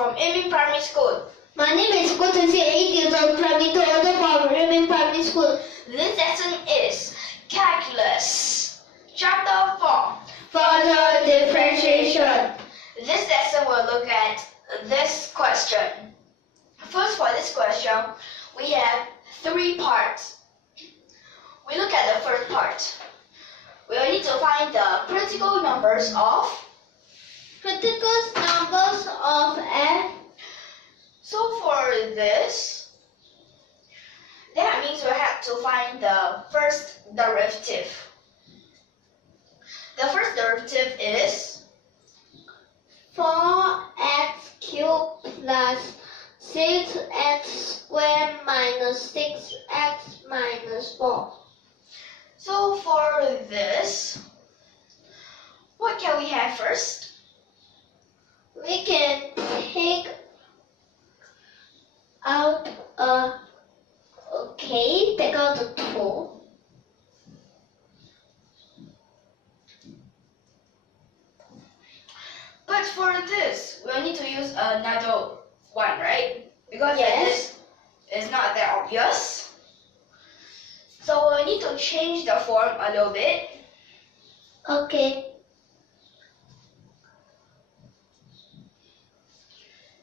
from YUMIN Primary School. My name is Guo Cheng Guang, 8 years old, primary 2 order from YUMIN Primary School. This lesson is Calculus, Chapter 4. Further differentiation. This lesson will look at this question. First, for this question, we have 3 parts. We look at the first part. We will need to find the critical numbers of f. So for this, that means we have to find the first derivative. The first derivative is 4x cubed plus 6x squared minus 6x minus 4. So for this, what can we have first? We can take out take out the 2. But for this, we'll need to use another one, right? Because Yes. this is not that obvious. So we'll need to change the form a little bit. Okay.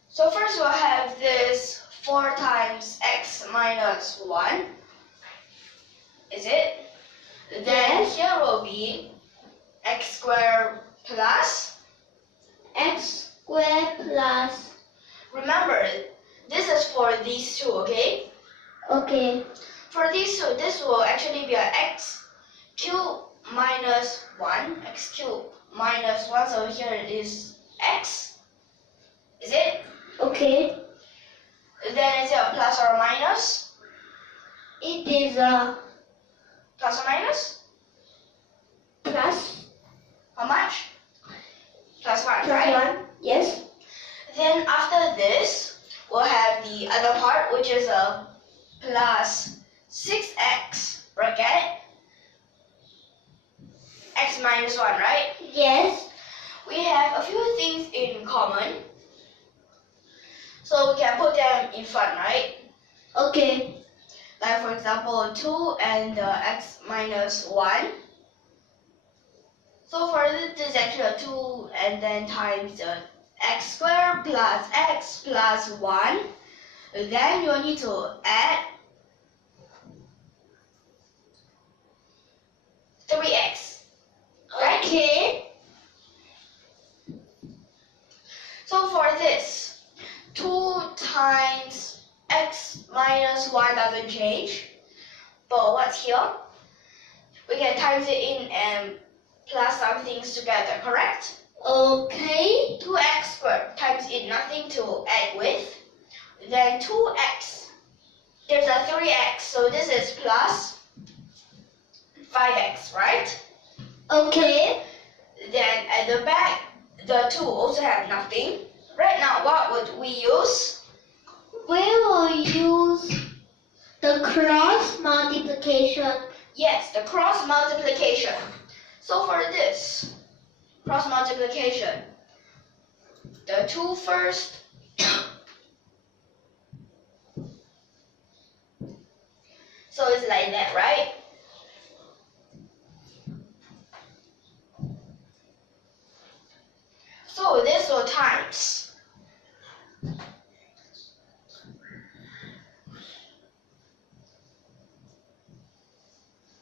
So first we'll have this 4 times x minus 1. Is it? Then Yes. here will be x squared plus. X squared plus. Remember, this is for these two, okay? Okay. For these two, this will actually be an x cubed minus 1. X cubed minus 1, so here it is x. Is it? Okay. Then is it a plus or a minus? It is a Plus or minus? plus. How much? Plus 1, Plus right? 1. Yes. Then after this, we'll have the other part, which is a plus 6x bracket x minus 1, right? Yes. We have a few things in common, so we can put them in front, right? Okay. Like for example, 2 and x minus 1. So for this is actually a 2 and then times the x squared plus x plus 1. Then you need to add 3x. Right? Okay. So for this, 2 times x minus 1 doesn't change. But what's here? We can times it in and plus some things together, correct? Okay. 2x squared times in, nothing to add with. Then 2x. There's a 3x, so this is plus 5x, right? Okay. Then at the back, the 2 also have nothing. Right now, what would we use? We will use the cross multiplication. Yes, the cross multiplication. So for this cross multiplication, the 2 first, so it's like that, right? So this will times.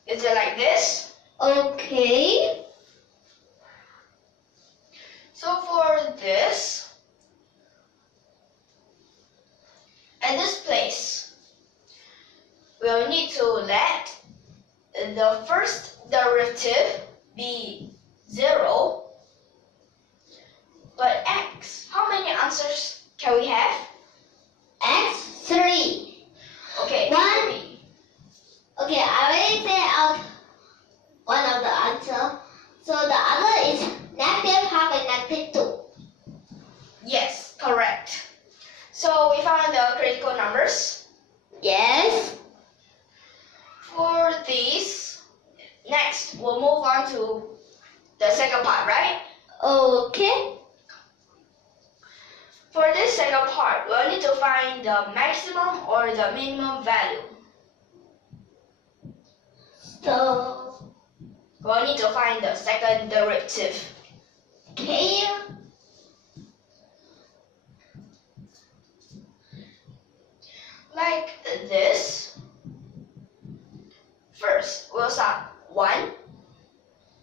Is it like this? Okay. So for this, at this place, we'll need to let the first derivative be 0. But x, how many answers can we have? X 3. Okay, 1. 3. Okay, I already say out one of the answer. So the other is negative half and negative 2. Yes, correct. So we found the critical numbers. Yes. For these, next we'll move on to the second part, right? Okay. For this second part, we'll need to find the maximum or the minimum value. So, We'll need to find the second derivative. okay. Like this. First, we'll sub 1.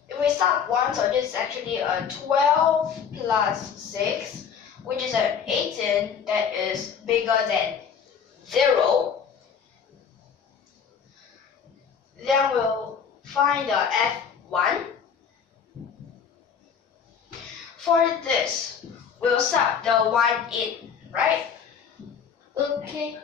If we sub 1, so this is actually a 12 plus 6, which is an 18 that is bigger than 0. Then we'll find the f1. For this, we'll sub the 1 in, right? Okay.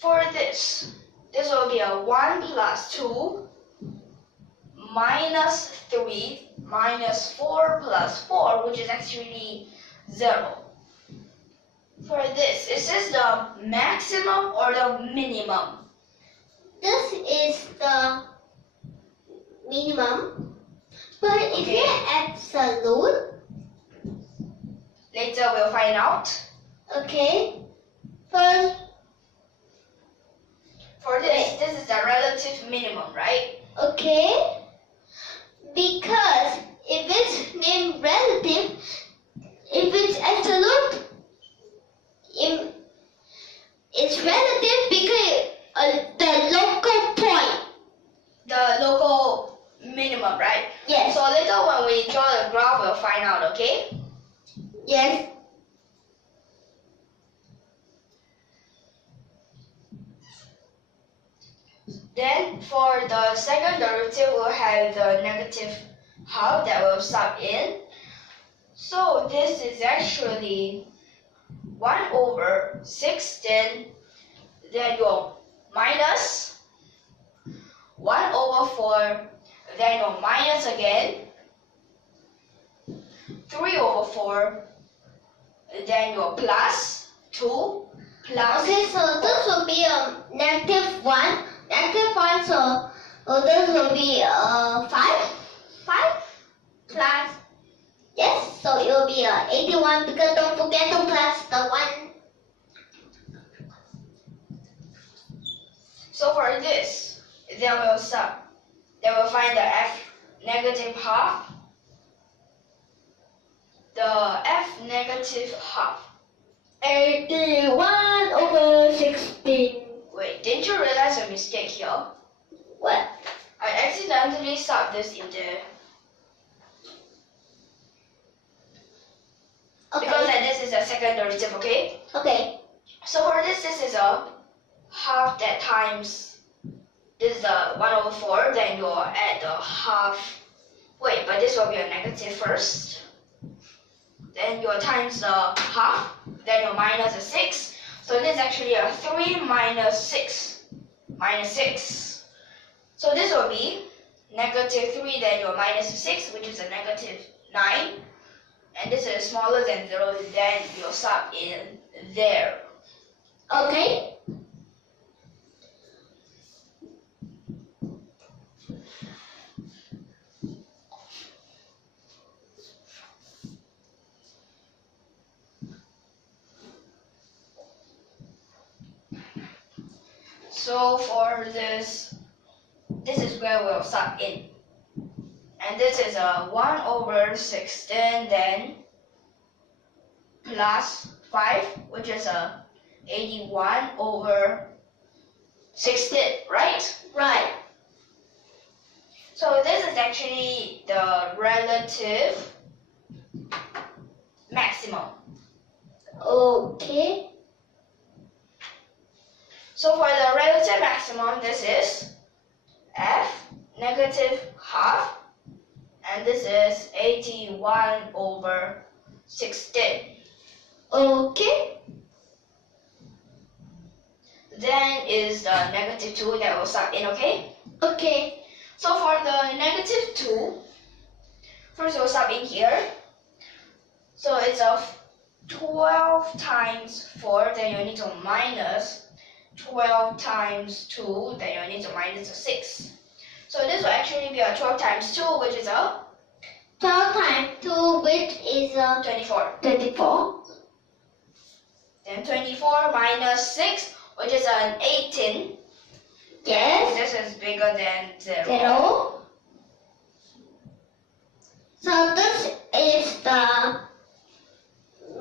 For this will be a 1 plus 2 minus 3 minus 4 plus 4, which is actually 0. For this, is this the maximum or the minimum? This is the minimum. But if Okay. you absolute, Later we'll find out. okay. First, For this is the relative minimum, right? okay. Because if it's named relative, if it's absolute, it's relative because the local point. The local minimum, right? Yes. So later when we draw the graph, we'll find out, okay? Yes. Then for the second derivative, we'll have the negative half that will sub in. So this is actually 1 over 16, then your minus 1 over 4, then your minus again, 3 over 4, then your plus 2, plus Okay, so this will be a negative 1. Negative 1, so this will be 5. 5 plus, yes, so it will be 81 because don't forget to plus the 1. So for this, then we'll sub. Then we'll find the f negative half. The f negative half. 81 over 16. Wait, didn't you realize a mistake here? What? I accidentally subbed this in there. Okay. Because this is a second derivative, okay? Okay. So for this is a half that times, this is the 1 over 4, then you'll add the half. Wait, but this will be a negative first. Then you'll times the half, then you'll minus a 6. So this is actually a 3 minus 6. Minus 6. So this will be negative 3, then you'll minus 6, which is a negative 9. And this is smaller than 0, then you'll sub in there. Okay. So for this is where we'll sub in. And this is a 1 over 16, then plus 5, which is a 81 over 16, right? Right. So this is actually the relative maximum. Okay. So for the relative maximum, this is f negative half, and this is 81 over 16. Okay. Then is the negative 2 that will sub in, okay? Okay. So for the negative 2, first we'll sub in here. So it's a 12 times 4, then you need to minus 12 times 2, then you need to minus a 6. So this will actually be a 12 times 2, which is a 12 times 2, which is 24. 24. Then 24 minus 6, which is an 18. Yes. This is bigger than 0. 0. So this is the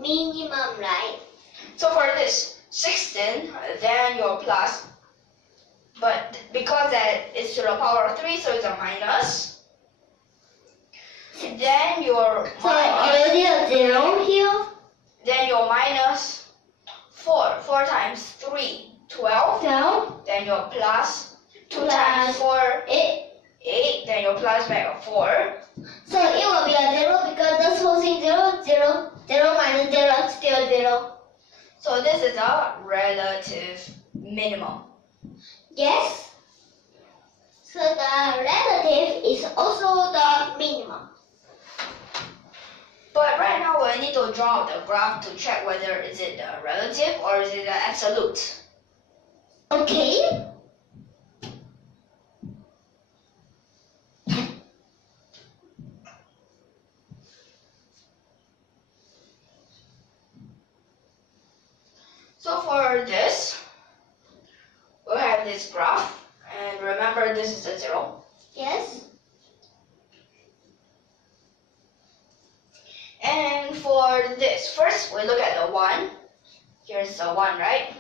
minimum, right? So for this 16, then your plus. But because that is to the power of 3, so it's a minus. Then your So minus. already a 0 here. Then your minus 4. 4 times 3, 12. 12. Then your plus 2 Plus times 4, 8. 8. Then your plus back of 4. So it will be a 0 because this whole thing 0, 0, 0 minus 0, still 0. So this is a relative minimum. Yes. So the relative is also the minimum. But right now we need to draw the graph to check whether is it the relative or is it the absolute. Okay. So for this, we'll have this graph. And remember this is a 0. Yes. And for this, first we look at the 1. Here's the 1, right?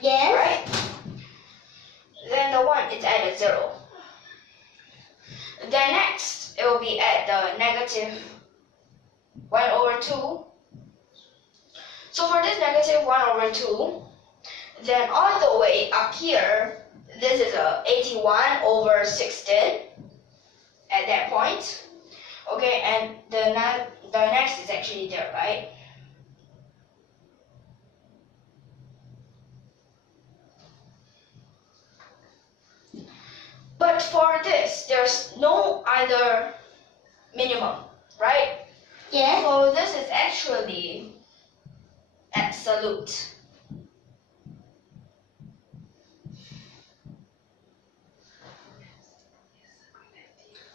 Yes. Right? Then the 1 is at a 0. Then next, it will be at the negative 1 over 2. So for this negative 1 over 2, then all the way up here, this is a 81 over 16 at that point. Okay, and the next is actually there, right? But for this, there's no other minimum, right? Yes. So this is actually absolute.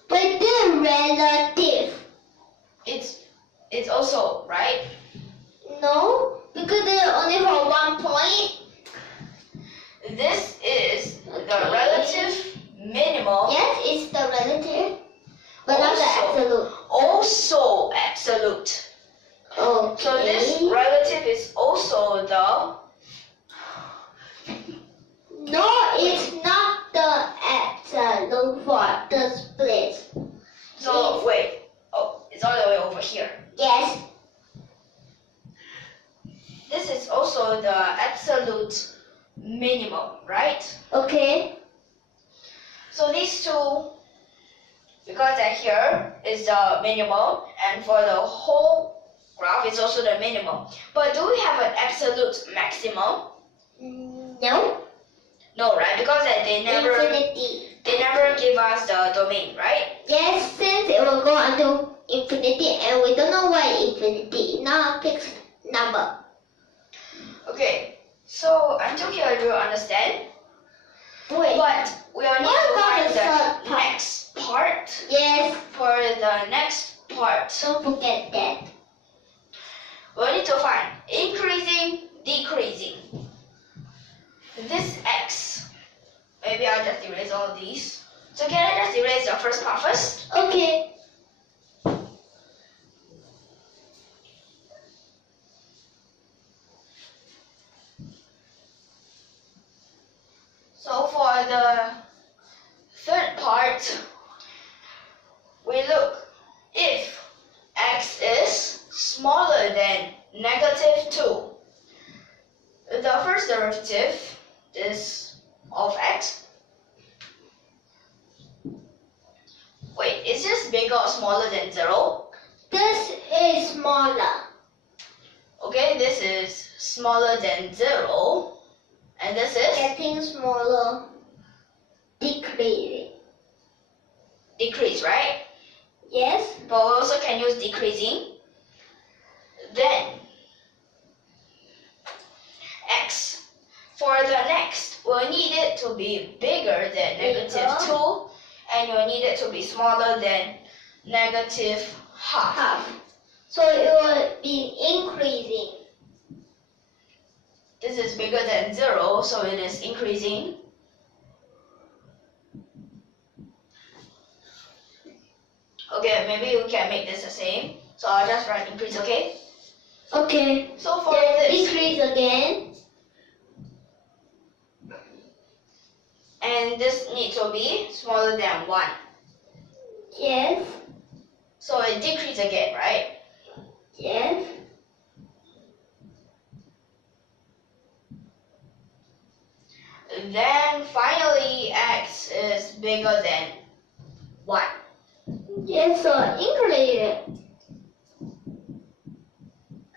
But the relative. It's also, right? No, because they're only for 1 point. This is the Okay. relative minimum. Yes, it's the relative, but not the Also- absolute. Also absolute. Okay. So this relative is also the. No, it's not the absolute for the split. So Yes. wait. Oh, it's all the way over here. Yes. This is also the absolute minimum, right? Okay. So these two, because that here is the minimum, and for the whole graph, it's also the minimum. But do we have an absolute maximum? No. No, right? Because they never give us the domain, right? Yes, since it will go until infinity, and we don't know why infinity, not a fixed number. Okay, so until here, do you understand? Wait. But we will need What to about find the the third part? next part. Yes, For the next part, don't forget that. we need to find increasing, decreasing. This x, maybe I'll just erase all these. So can I just erase the first part first? Okay. So for the third part, we look if x is smaller than negative 2. The first derivative is of x. Wait, is this bigger or smaller than 0? This is smaller. Okay, this is smaller than 0. And this is Getting smaller. Decreasing. decrease, right? Yes. But we also can use decreasing. Then x. For the next, we'll need it to be bigger than negative Bigger. 2, and you'll need it to be smaller than negative half. Half. So it will be increasing. This is bigger than 0, so it is increasing. Okay, maybe we can make this the same. So I'll just write increase, okay? Okay. So for Then this, decrease again. and this needs to be smaller than 1. Yes. So it decreases again, right? Yes. Then finally x is bigger than 1. Yes, so increase it.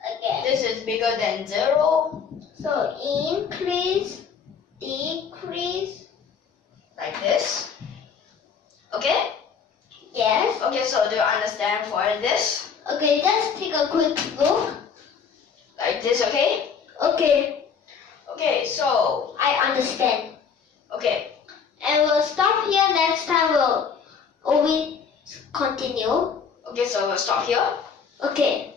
Again. This is bigger than 0, So increase, decrease. like this. Okay? Yes. Okay, so do you understand for this? Okay, let's take a quick look. Like this, okay? Okay, Okay, so, I understand. okay. And we'll stop here. Next time we'll always continue. Okay, so we'll stop here. Okay.